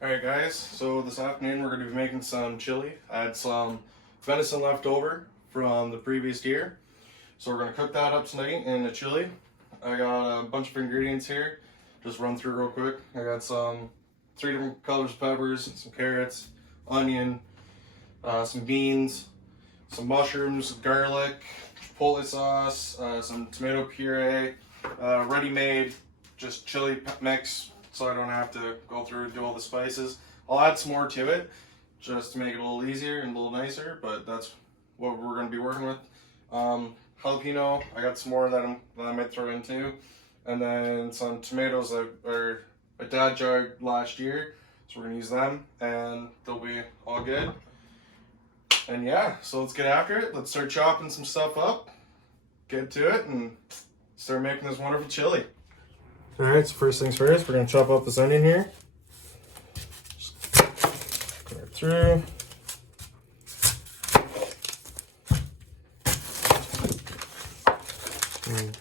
Alright guys, so this afternoon we're going to be making some chili. I had some venison left over from the previous year. So we're going to cook that up tonight in a chili. I got a bunch of ingredients here. Just run through real quick. I got three different colors of peppers, some carrots, onion, some beans, some mushrooms, garlic, chipotle sauce, some tomato puree, ready-made just chili mix, so I don't have to go through and do all the spices. I'll add some more to it just to make it a little easier and a little nicer, but that's what we're going to be working with. Jalapeno, I got some more that I might throw in too, and then some tomatoes that my dad jarred last year, so we're going to use them and they'll be all good. And yeah, so let's get after it. Let's start chopping some stuff up, get to it, and start making this wonderful chili. Alright, so first things first, we're going to chop up this onion here. Just go right through. And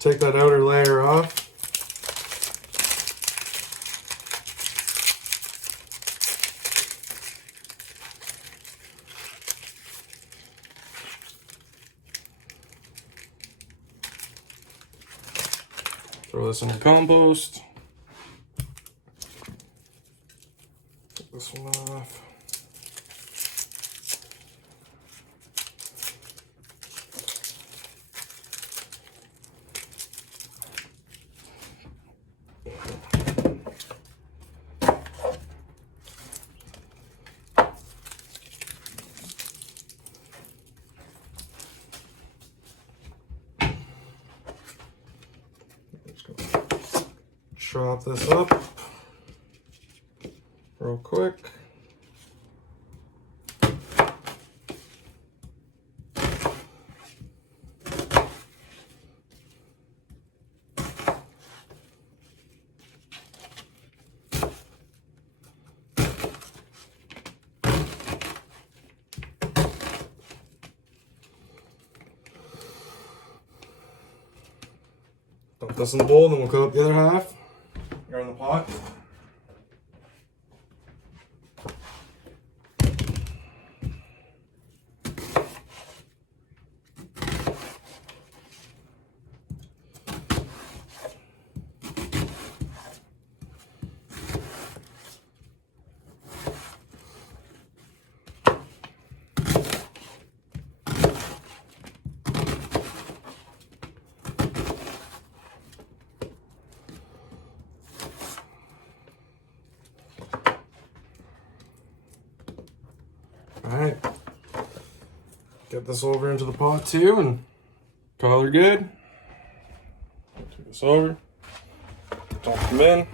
take that outer layer off. Throw this in the compost. Take this one off. Chop this up real quick. Dump this in the bowl, and then we'll cook up the other half. Here in the pot. Alright, get this over into the pot too and call her good. Take this over, dump them in.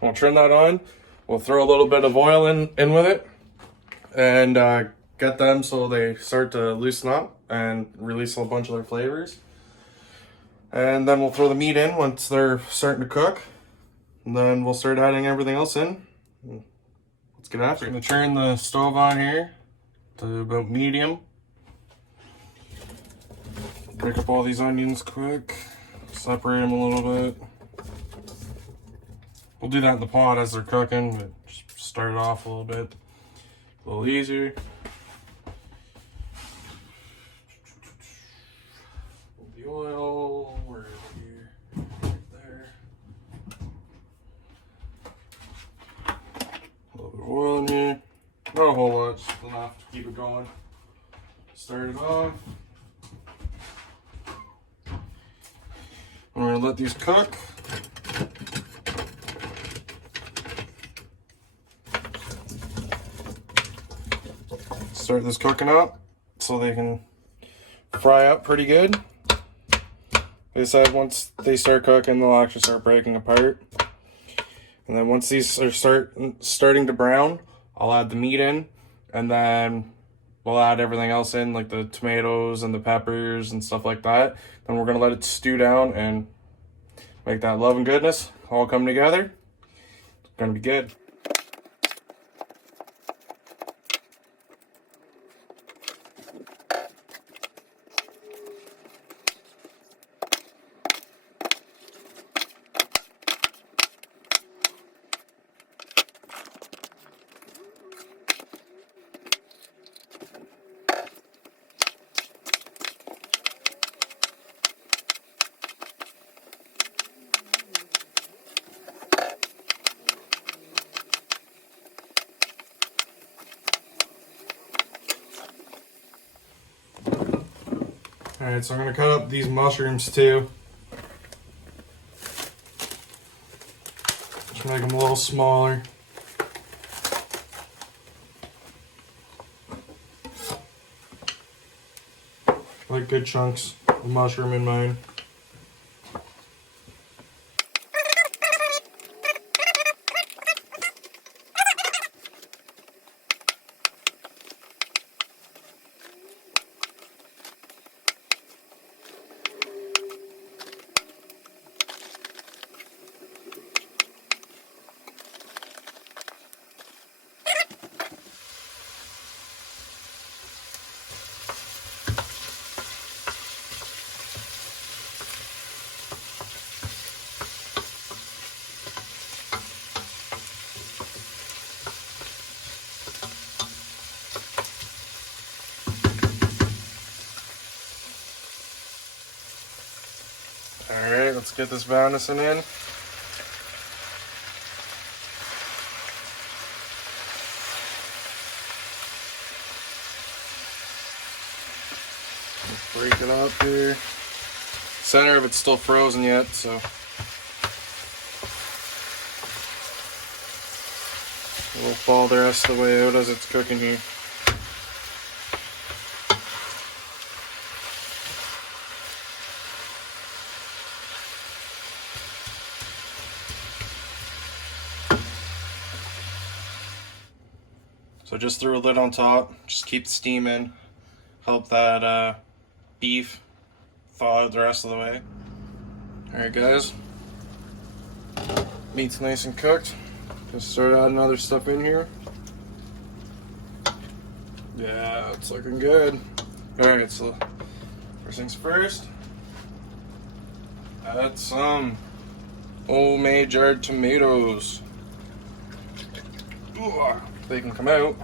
We'll turn that on. We'll throw a little bit of oil in with it and get them so they start to loosen up and release a bunch of their flavors. And then we'll throw the meat in once they're starting to cook. And then we'll start adding everything else in. Let's get after it. I'm going to turn the stove on here to about medium. Break up all these onions quick. Separate them a little bit. We'll do that in the pot as they're cooking, but just start it off a little bit. A little easier. The oil, where is it here? Right there. A little bit of oil in here. Not a whole lot, just enough to keep it going. Start it off. I'm going to let these cook. Start this cooking up so they can fry up pretty good. They said once they start cooking, they'll actually start breaking apart. And then once these are starting to brown, I'll add the meat in, and then we'll add everything else in, like the tomatoes and the peppers and stuff like that. Then we're gonna let it stew down and make that love and goodness all come together. It's gonna be good. Alright, so I'm going to cut up these mushrooms too. Just make them a little smaller. I like good chunks of mushroom in mine. Alright, let's get this venison in. Let's break it up here. Center of it's still frozen yet, so it will fall the rest of the way out as it's cooking here. So just throw a lid on top, just keep the steam in, help that beef thaw out the rest of the way. Alright guys, meat's nice and cooked. Just start adding other stuff in here. Yeah, it's looking good. Alright, so first things first, add some homemade jarred tomatoes. Ooh, they can come out.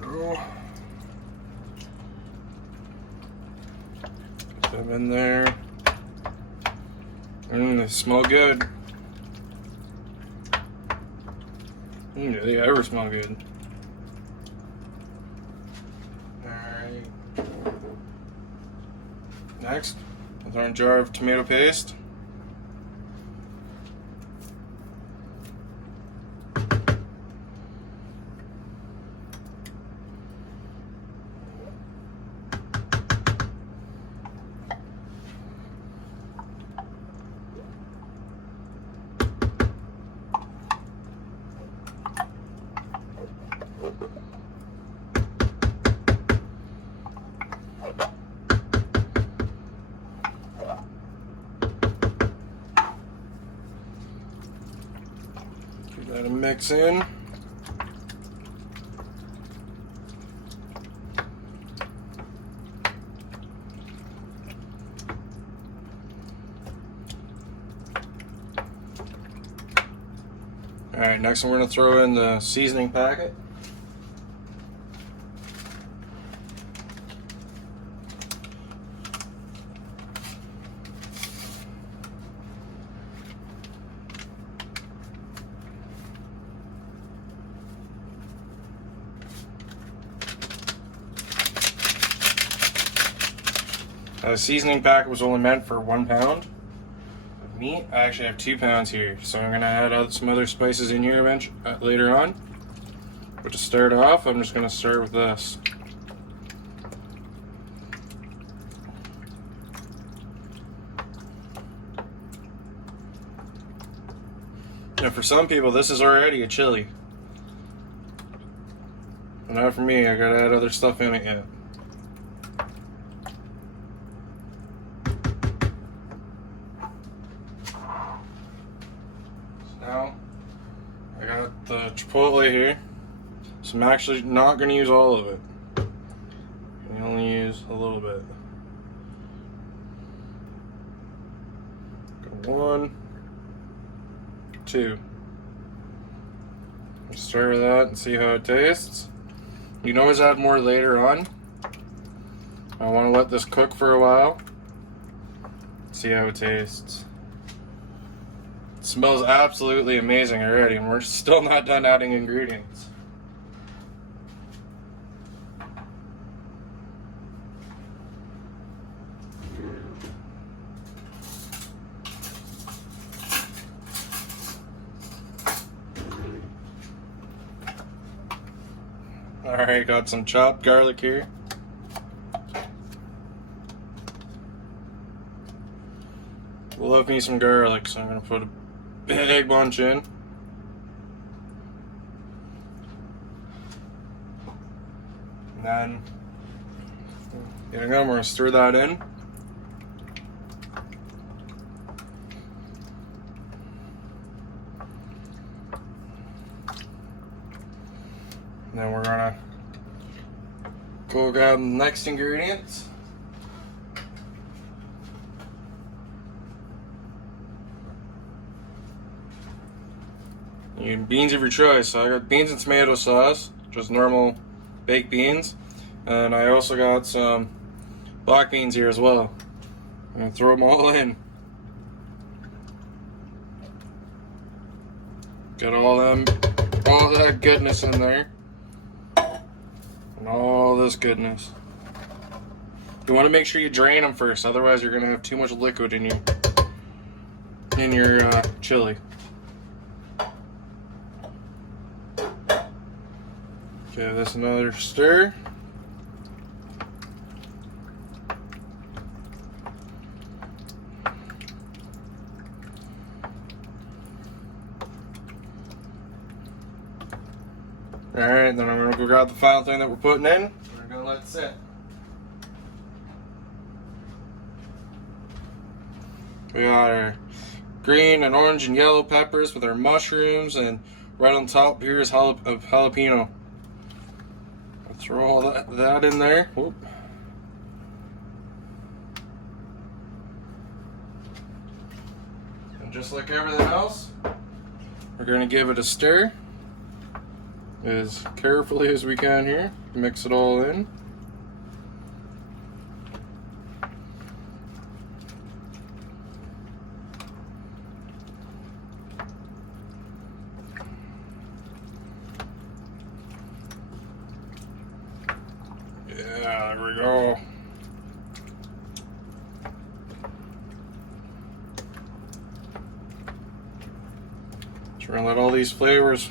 There we go. Put them in there. They smell good. They ever smell good. Alright. Next, with our jar of tomato paste. Give that a mix in. Alright, next we're going to throw in the seasoning packet. The seasoning packet was only meant for 1 pound of meat. I actually have 2 pounds here, so I'm gonna add some other spices in here later on. But to start off, I'm just gonna start with this. Now, for some people, this is already a chili. But not for me. I gotta add other stuff in it yet. Now, I got the chipotle here, so I'm actually not going to use all of it. I only use a little bit. Go 1, 2. Stir that and see how it tastes. You can always add more later on. I want to let this cook for a while. See how it tastes. It smells absolutely amazing already, and we're still not done adding ingredients. Alright, got some chopped garlic here. Love me some garlic, so I'm going to put a big bunch in. And then, there you go, we're going to stir that in. And then we're going to go grab the next ingredients. You beans of your choice. So I got beans and tomato sauce, just normal baked beans, and I also got some black beans here as well. I'm gonna throw them all in. Got all that goodness in there, and all this goodness. You want to make sure you drain them first, otherwise you're gonna have too much liquid in your chili. Give this another stir. Alright, then I'm going to go grab the final thing that we're putting in. We're going to let it sit. We got our green and orange and yellow peppers with our mushrooms, and right on top here is jalapeno. Throw all that in there. Whoop. And just like everything else, we're going to give it a stir as carefully as we can here. Mix it all in. Yeah, there we go. Try and let all these flavors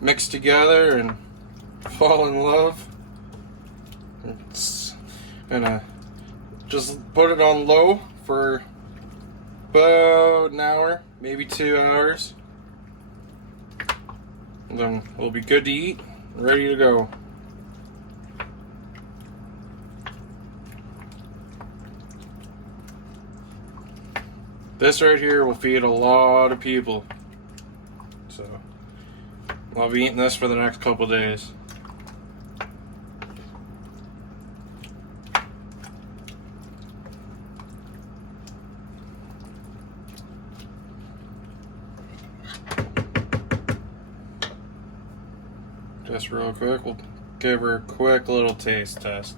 mix together and fall in love. It's gonna just put it on low for about an hour, maybe 2 hours. And then we'll be good to eat, ready to go. This right here will feed a lot of people, so I'll be eating this for the next couple days. Just real quick, we'll give her a quick little taste test.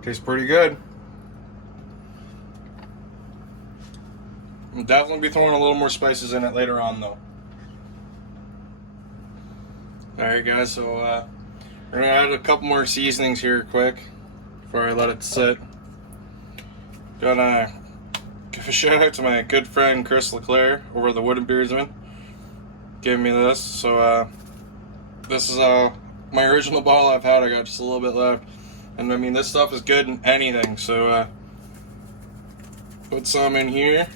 Tastes pretty good. I'll definitely be throwing a little more spices in it later on though. Alright guys, so we're gonna add a couple more seasonings here quick before I let it sit. Gonna give a shout out to my good friend Chris LeClaire over at the Wooden Beardsman. Gave me this, so this is my original bottle I've had. I got just a little bit left. And I mean, this stuff is good in anything, so put some in here.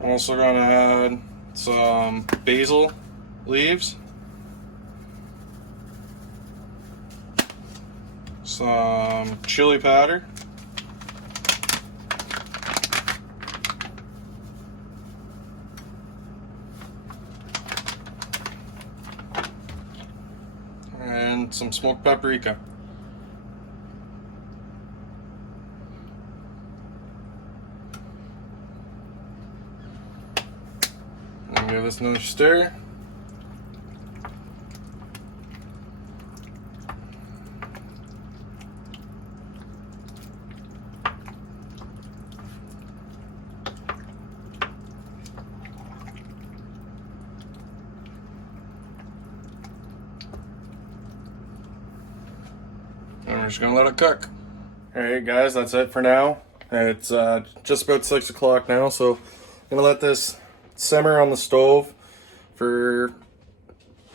I'm also gonna add some basil leaves, some chili powder, and some smoked paprika. And give this another stir. And we're just gonna let it cook. Alright guys, that's it for now. It's just about 6 o'clock now, so I'm gonna let this simmer on the stove for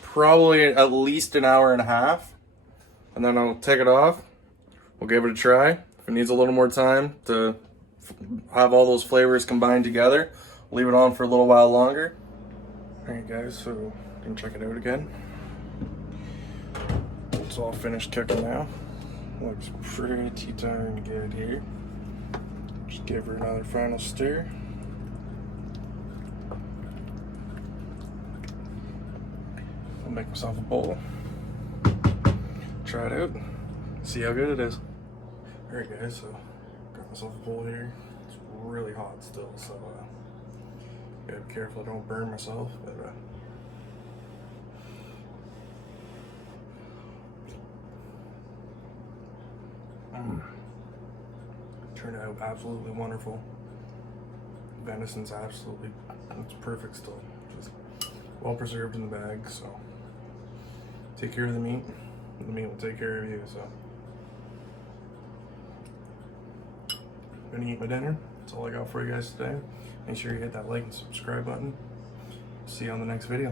probably at least an hour and a half, and then I'll take it off. We'll give it a try. If it needs a little more time to have all those flavors combined together, leave it on for a little while longer. Alright guys, so you can check it out again. It's all finished cooking now. Looks pretty darn good here. Just give her another final stir. I'll make myself a bowl. Try it out. See how good it is. Alright guys, so got myself a bowl here. It's really hot still, so gotta be careful I don't burn myself. But turned out absolutely wonderful. Venison's absolutely, it's perfect still. Just well preserved in the bag, so take care of the meat, and the meat will take care of you. So I'm gonna eat my dinner. That's all I got for you guys today. Make sure you hit that like and subscribe button. See you on the next video.